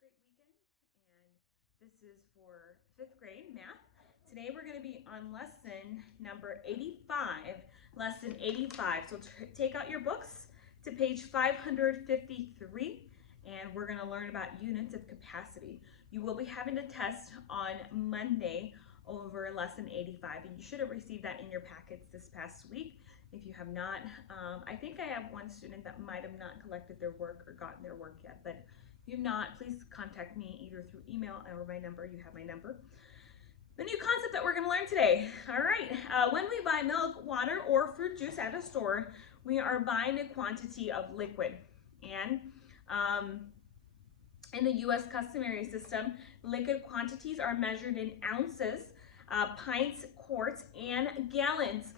great weekend, and this is for 5th grade math. Today we're going to be on lesson number 85, lesson 85. So take out your books to page 553, and we're going to learn about units of capacity. You will be having a test on Monday over lesson 85, and you should have received that in your packets this past week. If you have not, I think I have one student that might have not collected their work or gotten their work yet, but if you've not, please contact me either through email or my number. You have my number. The new concept that we're going to learn today. All right, when we buy milk, water, or fruit juice at a store, we are buying a quantity of liquid. And in the U.S. customary system, liquid quantities are measured in ounces, pints, quarts, and gallons.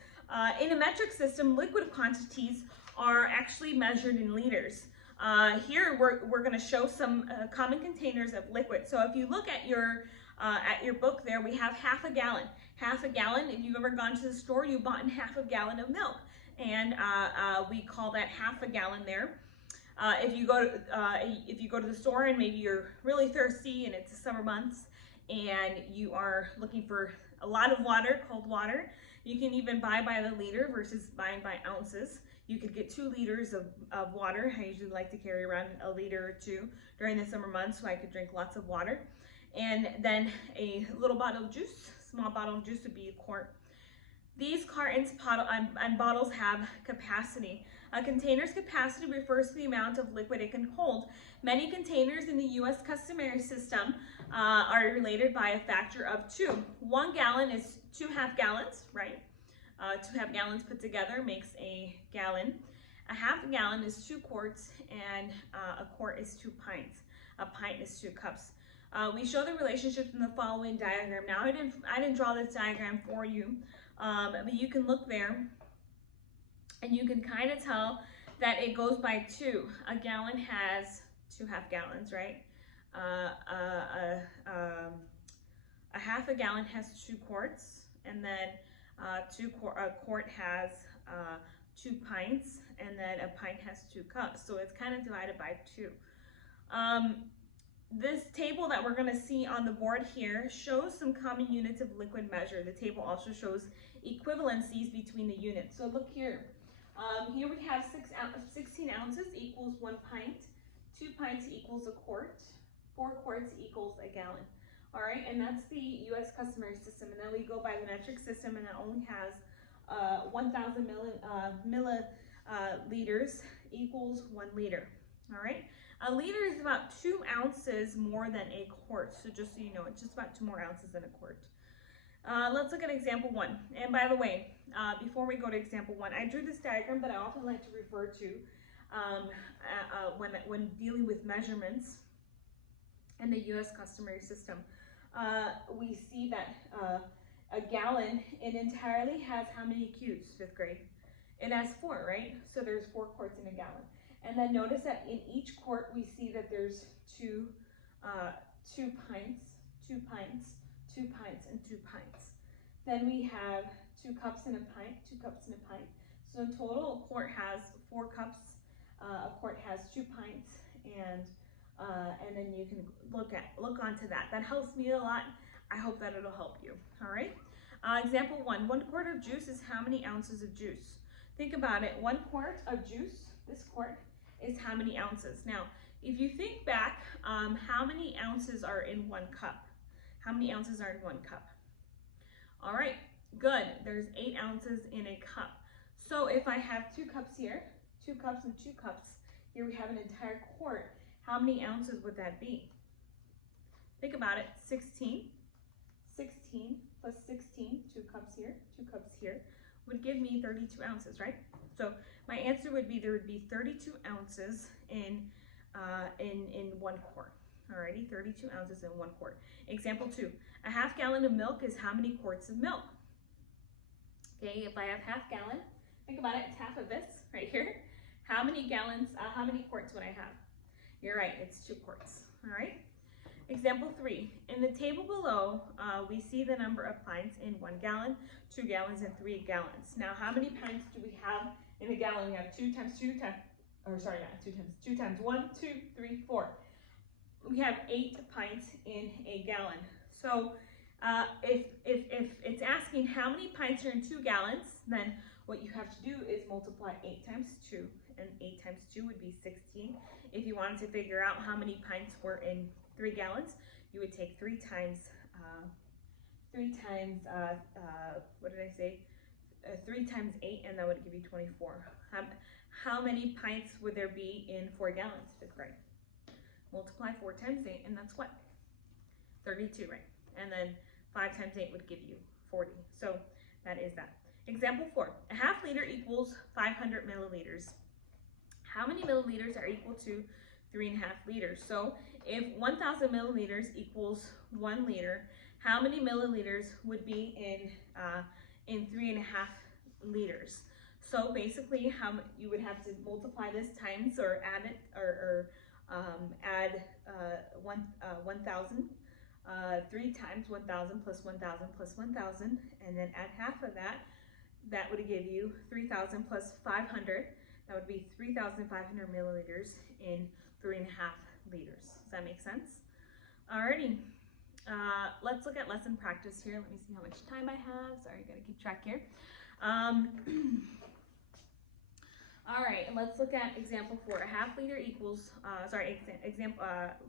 In a metric system, liquid quantities are actually measured in liters. Here we're going to show some common containers of liquid. So if you look at your book there, we have half a gallon. Half a gallon, if you've ever gone to the store, you bought half a gallon of milk. And we call that half a gallon there. If you go to the store and maybe you're really thirsty and it's the summer months and you are looking for a lot of water, cold water, you can even buy by the liter versus buying by ounces. You could get 2 liters of water. I usually like to carry around a liter or 2 during the summer months so I could drink lots of water. And then a little bottle of juice, small bottle of juice would be a quart. These cartons and bottles have capacity. A container's capacity refers to the amount of liquid it can hold. Many containers in the U.S. customary system are related by a factor of 2. 1 gallon is 2 half gallons, right? 2 half gallons put together makes a gallon. A half gallon is 2 quarts, and a quart is 2 pints. A pint is 2 cups. We show the relationships in the following diagram. Now, I didn't draw this diagram for you, but you can look there and you can kind of tell that it goes by 2. A gallon has 2 half gallons, right? A half a gallon has 2 quarts, and then a quart has 2 pints, and then a pint has 2 cups. So it's kind of divided by 2. This table that we're going to see on the board here shows some common units of liquid measure. The table also shows equivalencies between the units. So look here. Here we have 16 ounces equals 1 pint. 2 pints equals a quart. 4 quarts equals a gallon. All right, and that's the U.S. customary system. And then we go by the metric system, and that only has 1,000 milliliters equals 1 liter. All right, a liter is about 2 ounces more than a quart. So just so you know, it's just about 2 more ounces than a quart. Let's look at example 1. And by the way, before we go to example 1, I drew this diagram, but I often like to refer to when dealing with measurements in the U.S. customary system. We see that a gallon, it entirely has how many cubes, 5th grade? It has 4, right? So there's 4 quarts in a gallon. And then notice that in each quart, we see that there's 2 pints, 2 pints, 2 pints, and 2 pints. Then we have 2 cups and a pint, 2 cups and a pint. So in total, a quart has 4 cups, a quart has 2 pints, and then you can look onto that. That helps me a lot. I hope that it'll help you. All right. Example 1. 1 quart of juice is how many ounces of juice? Think about it. 1 quart of juice, this quart, is how many ounces? Now, if you think back, how many ounces are in 1 cup? How many ounces are in 1 cup? All right, good. There's 8 ounces in a cup. So if I have 2 cups here, 2 cups and 2 cups, here we have an entire quart. How many ounces would that be? Think about it. 16. 16 plus 16, 2 cups here, 2 cups here, would give me 32 ounces, right? So my answer would be there would be 32 ounces in 1 quart. Alrighty, 32 ounces in 1 quart. Example 2, a half gallon of milk is how many quarts of milk? Okay, if I have half gallon, think about it, it's half of this right here. How many quarts would I have? You're right, it's 2 quarts, all right? Example 3, in the table below, we see the number of pints in 1 gallon, 2 gallons, and 3 gallons. Now, how many pints do we have in a gallon? We have 2 times 1, 2, 3, 4. we have 8 pints in a gallon. So if it's asking how many pints are in 2 gallons, then what you have to do is multiply 8 times 2, and 8 times 2 would be 16. If you wanted to figure out how many pints were in 3 gallons, you would take 3 times, what did I say? 3 times 8, and that would give you 24. How many pints would there be in 4 gallons, 5th grade? Multiply 4 times 8, and that's what? 32, right? And then 5 times 8 would give you 40. So that is that. Example 4, a half liter equals 500 milliliters. How many milliliters are equal to 3.5 liters? So if 1,000 milliliters equals 1 liter, how many milliliters would be in 3.5 liters? So basically, you would have to multiply this times or add it add 1,000. 3 times 1,000 plus 1,000 plus 1,000, and then add half of that. That would give you 3,000 plus 500. That would be 3,500 milliliters in 3.5 liters. Does that make sense? Alrighty. Let's look at lesson practice here. Let me see how much time I have. Sorry, gotta keep track here. All right, let's look at example 4. A half liter equals,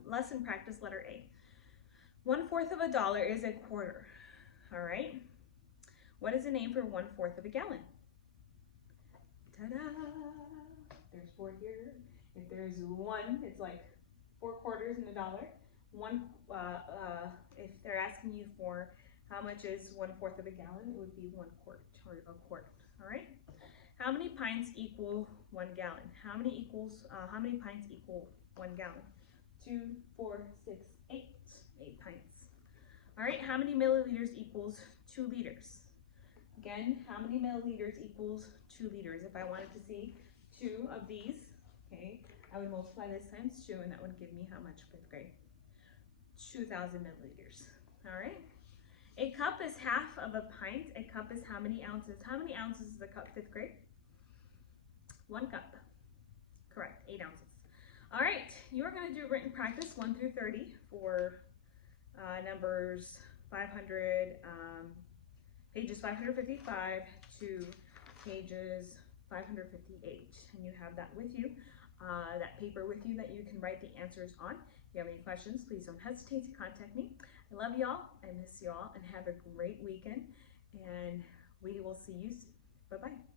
lesson practice letter A. 1/4 of a dollar is a quarter. All right. What is the name for 1/4 of a gallon? Ta-da! There's 4 here. If there's 1, it's like 4 quarters in a dollar. If they're asking you for how much is 1/4 of a gallon, it would be 1 quart or a quart. All right. How many pints equal 1 gallon? How many pints equal 1 gallon? 2, 4, 6, 8. 8 pints. All right. How many milliliters equals 2 liters? Again, how many milliliters equals 2 liters? If I wanted to see 2 of these, okay, I would multiply this times 2, and that would give me how much, 5th grade? 2,000 milliliters. All right. A cup is half of a pint. A cup is how many ounces? How many ounces is a cup, 5th grade? 1 cup. Correct, 8 ounces. All right, you are going to do written practice 1 through 30 for numbers 500, pages 555 to pages 558. And you have that with you, that paper with you that you can write the answers on. If you have any questions, please don't hesitate to contact me. I love y'all, I miss y'all, and have a great weekend, and we will see you soon. Bye-bye.